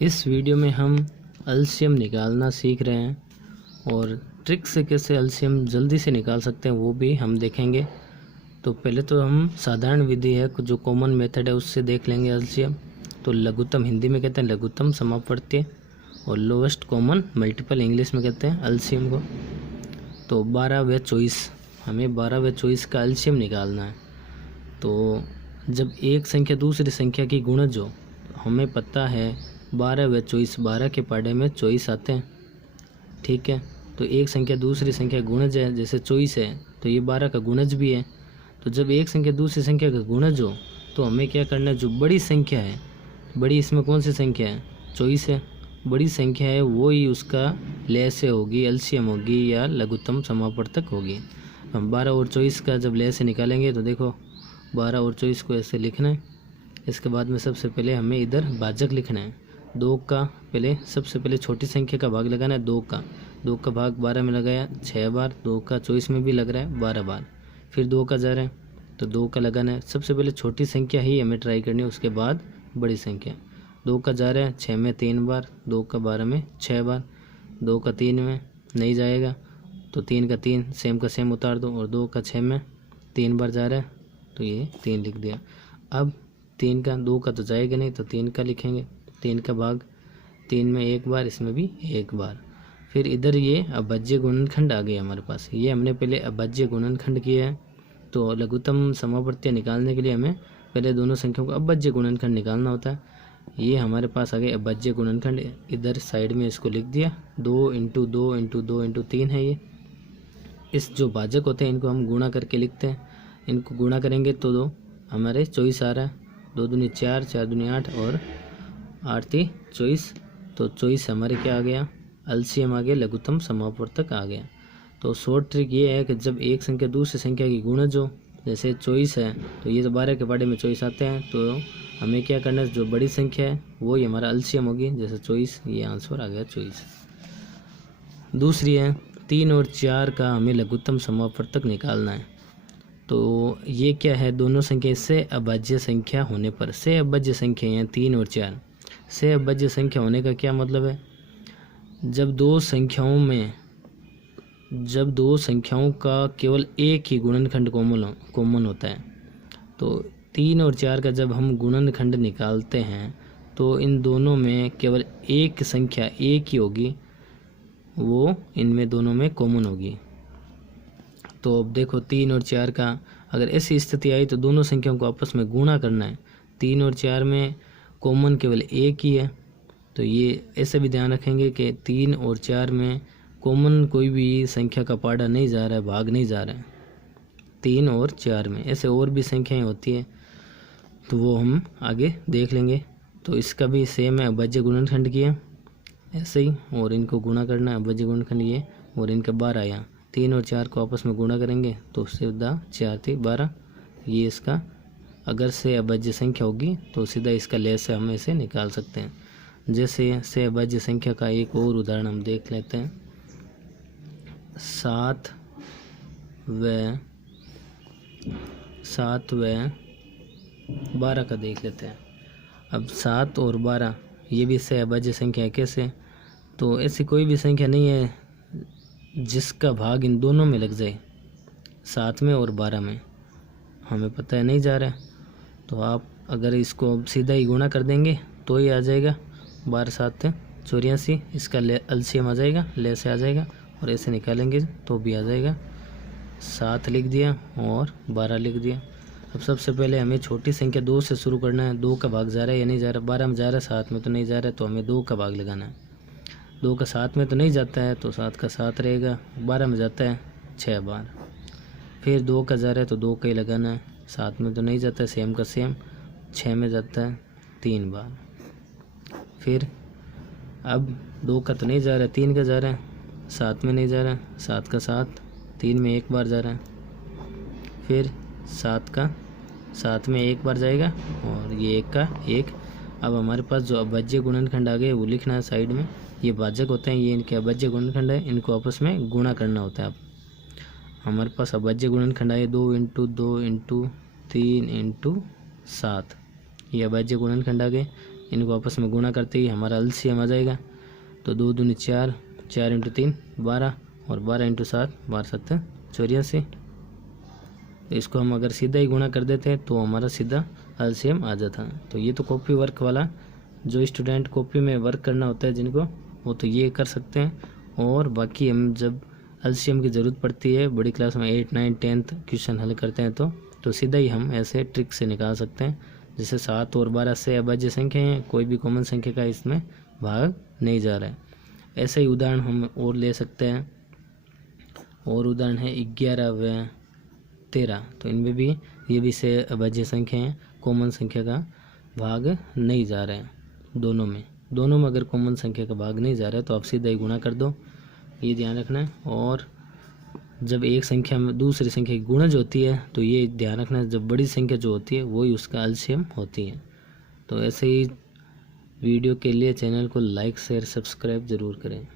इस वीडियो में हम एलसीएम निकालना सीख रहे हैं और ट्रिक से कैसे एलसीएम जल्दी से निकाल सकते हैं वो भी हम देखेंगे। तो पहले तो हम साधारण विधि है जो कॉमन मेथड है उससे देख लेंगे एलसीएम। तो लघुत्तम हिंदी में कहते हैं लघुत्तम समापवर्ती और लोवेस्ट कॉमन मल्टीपल इंग्लिश में कहते हैं एलसीएम को। तो 12 व 24 हमें 12 व 24 का एलसीएम निकालना है। तो जब एक संख्या दूसरी संख्या की गुणज हो, हमें पता है 12 व 24, 12 के पहाड़े में 24 आते हैं, ठीक है। तो एक संख्या दूसरी संख्या गुणज है, जैसे 24 है तो ये 12 का गुणज भी है। तो जब एक संख्या दूसरी संख्या का गुणज हो तो हमें क्या करना है, जो बड़ी संख्या है, बड़ी इसमें कौन सी संख्या है, 24 है, बड़ी संख्या है वो ही उसका लय होगी, एलसीएम होगी या लघुत्तम समापवर्तक होगी। हम 12 और 24 का जब लय से निकालेंगे तो देखो 12 और 24 को ऐसे लिखना है। इसके बाद में सबसे पहले हमें इधर भाजक लिखना है। 2 का पहले सबसे पहले छोटी संख्या का भाग लगाना है, 2 का भाग 12 में लगाया 6 बार, 2 का 24 में भी लग रहा है 12 बार, फिर 2 का जा रहा है तो 2 का लगाना है। सबसे पहले छोटी संख्या ही हमें ट्राई करनी है, उसके बाद बड़ी संख्या। 2 का जा रहा है 6 में 3 बार, 2 का 12 में 6 बार, 2 का 3 में नहीं जाएगा तो 3 का 3 सेम का सेम उतार दो, और 2 का 6 में 3 बार जा रहा है तो ये 3 लिख दिया। अब 3 का 2 का तो जाएगा नहीं तो 3 का लिखेंगे, 3 का भाग 3 में 1 बार, इसमें भी 1 बार। फिर इधर ये अभाज्य गुणनखंड आ गया हमारे पास, ये हमने पहले अभाज्य गुणनखंड किया है। तो लघुत्तम समापवर्ती निकालने के लिए हमें पहले दोनों संख्याओं का अभाज्य गुणनखंड निकालना होता है। ये हमारे पास आ गए अभाज्य गुणनखंड, इधर साइड में इसको लिख दिया, 2 इंटू 2 इंटू 2 इंटू 3 है ये। इस जो भाजक होते हैं इनको हम गुणा करके लिखते हैं, इनको गुणा करेंगे तो 2 हमारे 24 आ रहा है, 2 दूनी 4, 4 दूनी 8 और 8 × 24, तो 24 हमारे क्या आ गया, एलसीएम आ गया, लघुत्तम समापवर्तक आ गया। तो शॉर्ट ट्रिक ये है कि जब एक संख्या दूसरी संख्या की गुणज हो, जैसे 24 है तो ये तो 12 के पहाड़े में 24 आते हैं, तो हमें क्या करना है, जो बड़ी संख्या है वो ही हमारा एलसीएम होगी, जैसे 24, ये आंसर आ गया 24। दूसरी है 3 और 4 का हमें लघुत्तम समापवर्तक निकालना है। तो ये क्या है, दोनों संख्या से अभाज्य संख्या होने पर, से अभाज्य संख्या हैं 3 और 4। से अभाज्य संख्या होने का क्या मतलब है, जब दो संख्याओं का केवल एक ही गुणनखंड कॉमन होता है, तो 3 और 4 का जब हम गुणनखंड निकालते हैं तो इन दोनों में केवल एक संख्या एक ही होगी, वो इनमें दोनों में कॉमन होगी। तो अब देखो 3 और 4 का अगर ऐसी स्थिति आई तो दोनों संख्याओं को आपस में गुणा करना है। 3 और 4 में कॉमन केवल एक ही है, तो ये ऐसे भी ध्यान रखेंगे कि 3 और 4 में कॉमन कोई भी संख्या का पहाड़ा नहीं जा रहा है, भाग नहीं जा रहा है 3 और 4 में। ऐसे और भी संख्याएं होती है तो वो हम आगे देख लेंगे। तो इसका भी सेम है, अभाज्य गुणनखंड किया ऐसे ही, और इनको गुणा करना है, अभाज्य गुणनखंड ये, और इनका 12 यहाँ 3 और 4 को आपस में गुणा करेंगे तो सीधा 4 × 12, ये इसका अगर से अभाज्य संख्या होगी तो सीधा इसका लय से हम इसे निकाल सकते हैं। जैसे से अभाज्य संख्या का एक और उदाहरण हम देख लेते हैं, 7 व 12 का देख लेते हैं। अब 7 और 12 ये भी से अभाज्य संख्या है, कैसे, तो ऐसी कोई भी संख्या नहीं है जिसका भाग इन दोनों में लग जाए, 7 में और 12 में, हमें पता है नहीं जा रहा है। तो आप अगर इसको सीधा ही गुणा कर देंगे तो ही आ जाएगा, 12 7 84, इसका एलसीएम आ जाएगा, लय से आ जाएगा, और ऐसे निकालेंगे तो भी आ जाएगा। 7 लिख दिया और 12 लिख दिया। अब सबसे पहले हमें छोटी संख्या 2 से शुरू करना है, 2 का भाग जा रहा है या नहीं जा रहा, 12 में जा रहा है, 7 में तो नहीं जा रहा है, तो हमें 2 का भाग लगाना है। 2 का 7 में तो नहीं जाता है तो 7 का 7 रहेगा, 12 में जाता है 6 बार, फिर 2 का जा रहा है तो 2 का ही लगाना है, 7 में तो नहीं जाता है, सेम का सेम, 6 में जाता है 3 बार। फिर अब 2 का तो नहीं जा रहा है, 3 का जा रहा है, 7 में नहीं जा रहा है, 7 का 7, 3 में 1 बार जा रहा है, फिर 7 का 7 में 1 बार जाएगा, और ये 1 का 1। अब हमारे पास जो अभाज्य गुणनखंड आ गए वो लिखना है साइड में, ये भाजक होते हैं, ये इनके अभाज्य गुणनखंड है, इनको आपस में गुणा करना होता है। अब हमारे पास अभाज्य गुणनखंड आए 2 इंटू 2 इंटू 3 इंटू 7, ये अभाज्य गुणनखंड आ गए। इनको आपस में गुणा करते ही हमारा एलसीएम आ जाएगा। तो 2 दूनी 4, 4 × 3 12 और 12 × 7 12 7 84। तो इसको हम अगर सीधा ही गुणा कर देते हैं तो हमारा सीधा एलसीएम आ जाता है। तो ये तो कॉपी वर्क वाला, जो स्टूडेंट कॉपी में वर्क करना होता है जिनको, वो तो ये कर सकते हैं। और बाकी हम जब एलसीएम की ज़रूरत पड़ती है बड़ी क्लास में 8, 9, 10 क्वेश्चन हल करते हैं तो सीधा ही हम ऐसे ट्रिक से निकाल सकते हैं। जैसे 7 और 12 से अभाज्य संख्या हैं, कोई भी कॉमन संख्या का इसमें भाग नहीं जा रहा है। ऐसे ही उदाहरण हम और ले सकते हैं। और उदाहरण है 11 व 13। तो इनमें भी ये भी से अभाज्य संख्या हैं, कॉमन संख्या का भाग नहीं जा रहा है। दोनों में अगर कॉमन संख्या का भाग नहीं जा रहा है तो आप सीधा ही गुणा कर दो, ये ध्यान रखना है। और जब एक संख्या में दूसरी संख्या की गुणज होती है तो ये ध्यान रखना है, जब बड़ी संख्या जो होती है वही उसका एलसीएम होती है। तो ऐसे ही वीडियो के लिए चैनल को लाइक शेयर सब्सक्राइब ज़रूर करें।